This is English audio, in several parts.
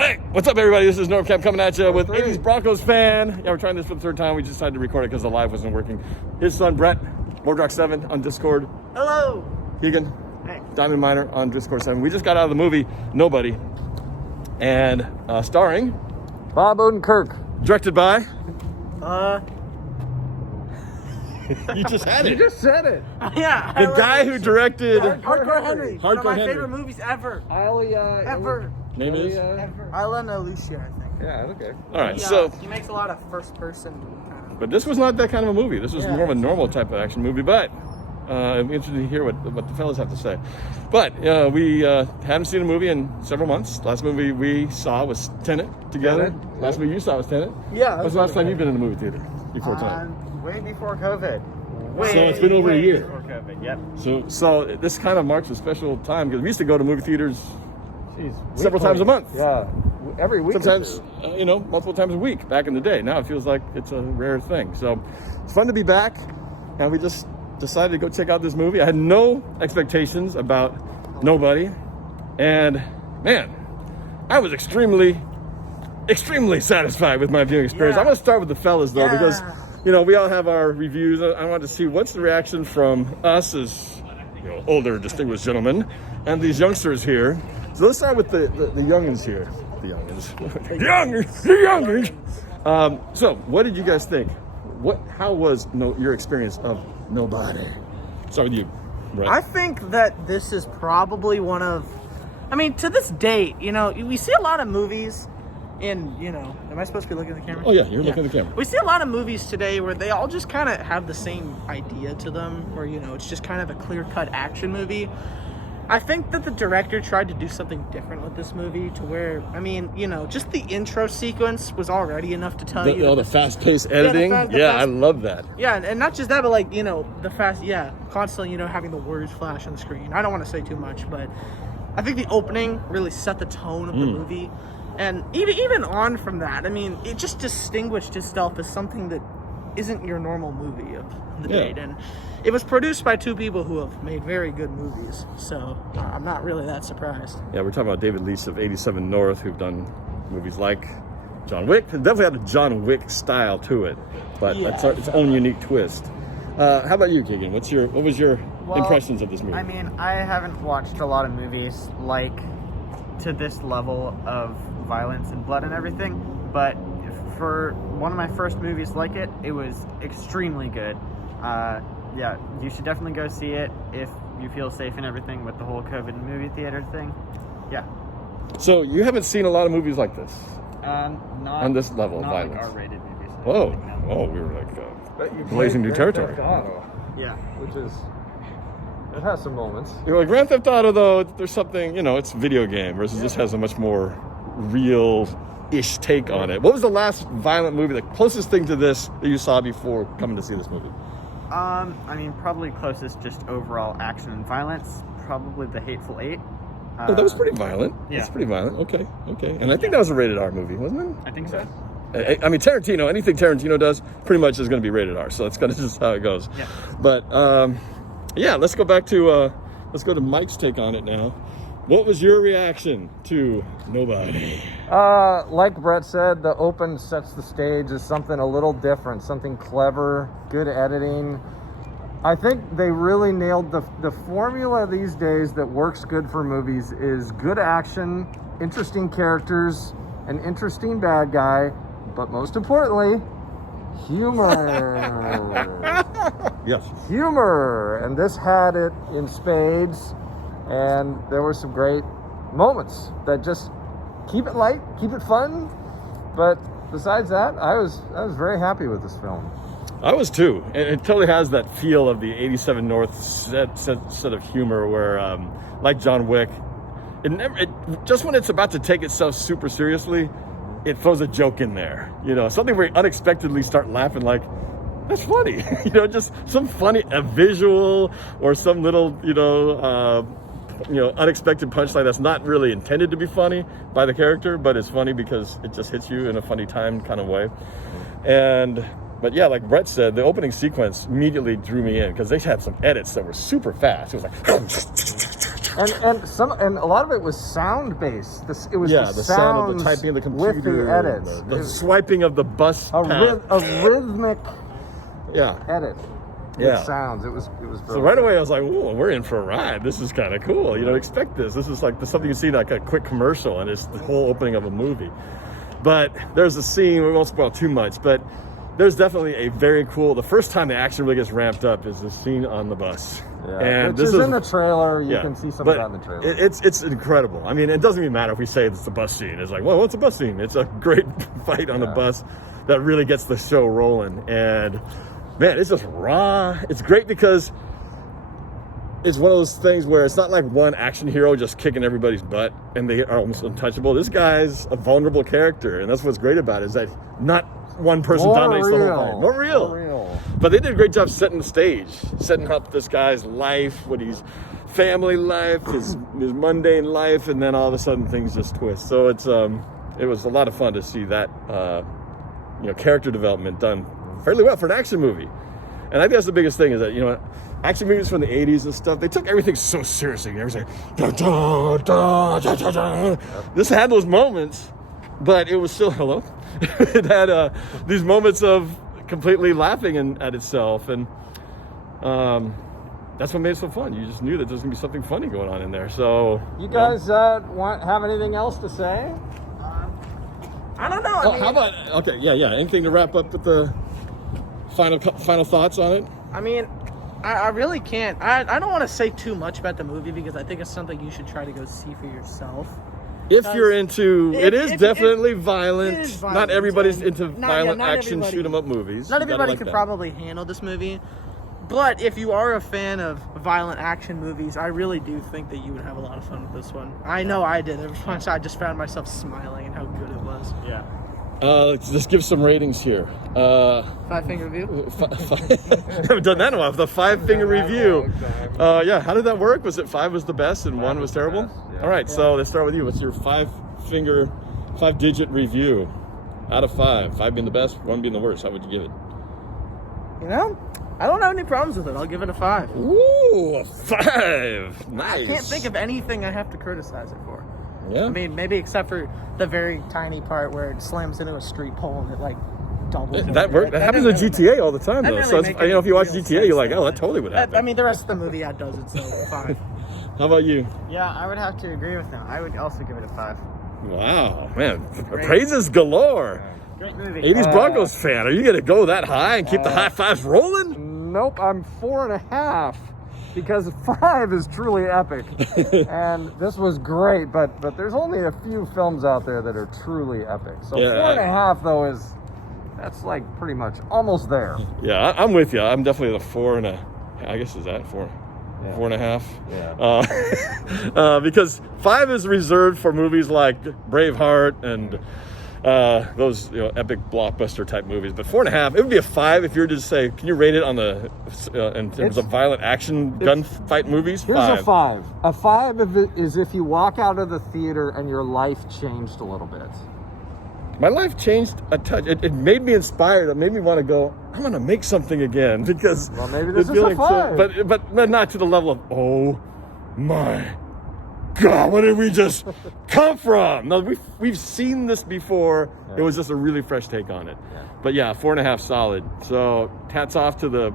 Hey, what's up, everybody? This is NormCap coming at you with 80s Broncos fan. Yeah, we're trying this for the third time. We just decided to record it because the live wasn't working. His son, Brett, Mordrock7 on Discord. Hello. Keegan, Hey. Diamond Miner on Discord 7. We just got out of the movie Nobody, and starring, Bob Odenkirk. directed by. You just had You it. just said it. Yeah. The guy who directed. Hardcore Henry. One of Hardcore my Henry. favorite movies ever. Ever. Name is. Ever. Isla Lucia, I think. Yeah, okay. All right, Yeah, so. he makes a lot of first person kind of. But this was not that kind of a movie. This was Yeah, more of a normal type of action movie. But I'm interested to hear what the fellas have to say. But we haven't seen a movie in several months. Last movie we saw was Tenet together. Tenet, Last movie you saw was Tenet. Yeah. When's the last time you've been in a movie theater before Tenet? Way before COVID. So it's been over a year. Before COVID, yep. So this kind of marks a special time because we used to go to movie theaters Jeez, several times a month. Yeah, every week. Sometimes, multiple times a week back in the day. Now it feels like it's a rare thing. So it's fun to be back. And we just decided to go check out this movie. I had no expectations about Nobody. And man, I was extremely satisfied with my viewing experience. Yeah. I'm going to start with the fellas though, Yeah. because, we all have our reviews. I wanted to see what's the reaction from us as older, distinguished gentlemen and these youngsters here. So let's start with the youngins here. The youngins. The youngins. So what did you guys think? How was your experience of Nobody? Start with you, Brett. I think that this is probably one of, to this date, we see a lot of movies am I supposed to be looking at the camera? Oh yeah, you're looking at the camera. We see a lot of movies today where they all just kind of have the same idea to them, or, it's just kind of a clear-cut action movie. I think that the director tried to do something different with this movie to where, just the intro sequence was already enough to tell you. The fast-paced editing. I love that. Yeah, and not just that, but the fast, constantly, having the words flash on the screen. I don't want to say too much, but I think the opening really set the tone of the movie. And even on from that, it just distinguished itself as something that isn't your normal movie of the date. And it was produced by two people who have made very good movies, so I'm not really that surprised. Yeah, we're talking about David Leitch of 87 North, who've done movies like John Wick. It definitely had a John Wick style to it, but it's its own unique twist. How about you, Keegan? What was your impressions of this movie? I haven't watched a lot of movies to this level of violence and blood and everything, but for one of my first movies like it, it was extremely good. You should definitely go see it if you feel safe and everything with the whole COVID movie theater thing. Yeah. So you haven't seen a lot of movies like this? Not on this level of not violence. like R-rated movies. Whoa, we were like blazing new territory. Yeah. Which is, it has some moments. Grand Theft Auto, though, there's something, it's video game versus this has a much more real-ish take on it. What was the last violent movie, the closest thing to this that you saw before coming to see this movie? Probably closest just overall action and violence. Probably The Hateful Eight. That was pretty violent. Yeah. That's pretty violent. Okay. And I think that was a rated R movie, wasn't it? I think so. Tarantino, anything Tarantino does pretty much is going to be rated R, so it's kind of just how it goes. Yeah. But, let's go back to, let's go to Mike's take on it now. What was your reaction to Nobody? Like Brett said, the open sets the stage as something a little different, something clever, good editing. I think they really nailed the formula these days that works good for movies is good action, interesting characters, an interesting bad guy, but most importantly, humor. Yes. Humor, and this had it in spades, and there were some great moments that just keep it light, keep it fun. But besides that, I was very happy with this film. I was too. And it totally has that feel of the 87 North set of humor where, like John Wick, just when it's about to take itself super seriously, it throws a joke in there. Something where you unexpectedly start laughing like, that's funny. Just some funny, a visual or some little, unexpected punchline that's not really intended to be funny by the character, but it's funny because it just hits you in a funny time kind of way. But yeah, like Brett said, the opening sequence immediately drew me in because they had some edits that were super fast. It was like, and a lot of it was sound based. It was Yeah, the the sound of the sounds typing of the computer, with the edits. and the swiping of the bus a path. rhythmic Yeah. edit. Yeah. With sounds. It was. So right away I was like, "Whoa, we're in for a ride. This is kind of cool. You don't expect this. This is like something you see in like a quick commercial, and it's the whole opening of a movie." But there's a scene, we won't spoil too much, but there's definitely a very cool, the first time the action really gets ramped up is the scene on the bus. Yeah. And Which is in the trailer. You yeah, can see some but of that in the trailer. It's incredible. I mean, it doesn't even matter if we say it's the bus scene. It's like, well, what's a bus scene? It's a great fight on the bus that really gets the show rolling. And man, it's just raw. It's great because it's one of those things where it's not like one action hero just kicking everybody's butt and they are almost untouchable. This guy's a vulnerable character, and that's what's great about it, is that not one person dominates the whole thing. More real. But they did a great job setting the stage, setting up this guy's life, what he's family life, his mundane life, and then all of a sudden things just twist. So it was a lot of fun to see that character development done fairly well for an action movie. And I think that's the biggest thing, is that action movies from the 80s and stuff, they took everything so seriously. They were saying, da, da, da, da, da, da. This had those moments, but it was still, hello? It had these moments of completely laughing at itself, and that's what made it so fun. You just knew that there's going to be something funny going on in there. So You guys have anything else to say? I don't know. how about, okay, yeah. Anything to wrap up with the final thoughts on it? I mean, I really can't. I don't want to say too much about the movie because I think it's something you should try to go see for yourself. If you're into, it is definitely violent. It is violent. Not everybody's into Not violent action everybody. shoot 'em up movies. Not You gotta everybody like could that. probably handle this movie. But if you are a fan of violent action movies, I really do think that you would have a lot of fun with this one. I know I did. Every time I just found myself smiling at how good it was. Yeah. Let's just give some ratings here. 5-finger review? I haven't done that in a while. The 5-finger review. Yeah, how did that work? Was it 5 was the best and 1 was terrible? Yeah. All right, so let's start with you. What's your 5-digit review out of 5? 5 being the best, 1 being the worst. How would you give it? I don't have any problems with it. I'll give it a 5. Ooh, a 5. Nice. I can't think of anything I have to criticize it for. Yeah. I mean, maybe except for the very tiny part where it slams into a street pole and it like doubles. That worked. That happens in doesn't really GTA all the time, that though. doesn't So really make if you watch any GTA, real you're like, sense. oh, that totally would happen. I mean, the rest of the movie does it, so 5. How about you? Yeah, I would have to agree with him. I would also give it a 5. Wow, man, praises galore. Great movie. 80s Broncos fan. Are you gonna go that high and keep the high fives rolling? Nope, I'm 4.5 because 5 is truly epic, and this was great. But there's only a few films out there that are truly epic. So Yeah, 4.5 though that's like pretty much almost there. Yeah, I'm with you. I'm definitely the 4.5. I guess is that 4. Yeah. 4.5. Yeah. Because 5 is reserved for movies like Braveheart and those epic blockbuster type movies. But 4.5, it would be a 5 if you were to say, can you rate it on the in terms of violent action gunfight movies? Here's 5. a 5. A 5 is if you walk out of the theater and your life changed a little bit. My life changed a touch. It made me inspired. It made me want to go, I'm going to make something again because Well, maybe this the is a feeling 5. but not to the level of, oh my God, where did we just come from? No, we've seen this before. Yeah. It was just a really fresh take on it. Yeah. But yeah, 4.5 solid. So hats off to the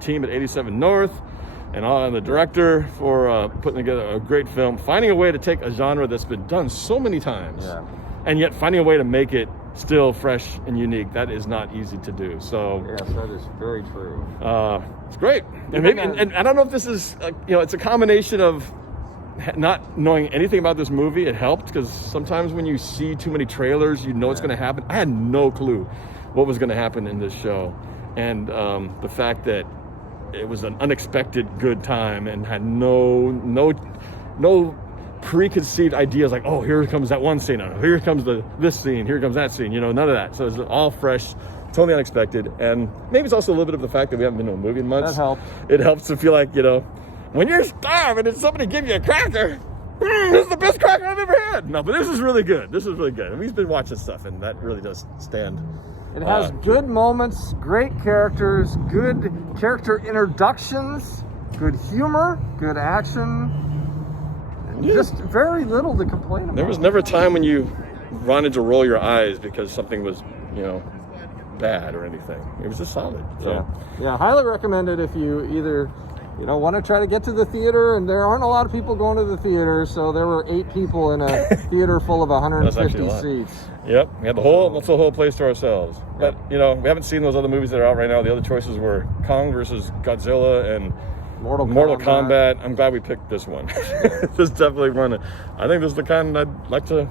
team at 87 North and the director for putting together a great film, finding a way to take a genre that's been done so many times. Yeah. And yet finding a way to make it still fresh and unique. That is not easy to do. So Yes, that is very true. it's great. And maybe, and I don't know if this is, it's a combination of not knowing anything about this movie. It helped because sometimes when you see too many trailers, you know it's going to happen. I had no clue what was going to happen in this show. And the fact that it was an unexpected good time and had no preconceived ideas like, oh, here comes that one scene, here comes this scene, here comes that scene, none of that. So it's all fresh, totally unexpected. And maybe it's also a little bit of the fact that we haven't been to a movie in months. That helps. It helps to feel like, when you're starving and somebody give you a cracker, this is the best cracker I've ever had. No, but this is really good. And we've been watching stuff, and that really does stand. It has good moments, great characters, good character introductions, good humor, good action. just very little to complain about. There was never a time when you wanted to roll your eyes because something was, bad or anything. It was just solid. So. Yeah, highly recommend it if you either, want to try to get to the theater, and there aren't a lot of people going to the theater, so there were 8 people in a theater full of That's actually a 150 lot. seats. Yep, we had the whole place to ourselves. But we haven't seen those other movies that are out right now. The other choices were Kong versus Godzilla and Mortal Kombat. I'm glad we picked this one. This is definitely one. I think this is the kind I'd like to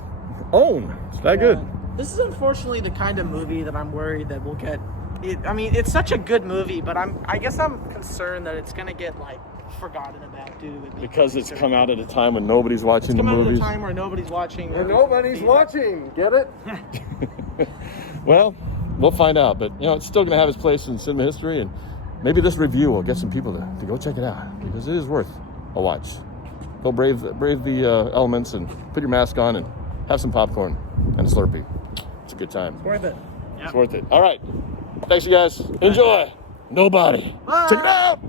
own. It's that good. This is unfortunately the kind of movie that I'm worried that we'll get. It's such a good movie, but I guess I'm concerned that it's gonna get like forgotten about due to Because it's come out at a time when nobody's watching It's the come out at a movies. time where nobody's watching. And nobody's watching. Get it? Well, we'll find out. But it's still going to have its place in cinema history, and maybe this review will get some people to go check it out because it is worth a watch. Go brave the elements and put your mask on and have some popcorn and a Slurpee. It's a good time. Worth it. It's worth it. All right. Thanks, you guys. Enjoy. Nobody. Bye. Check it out.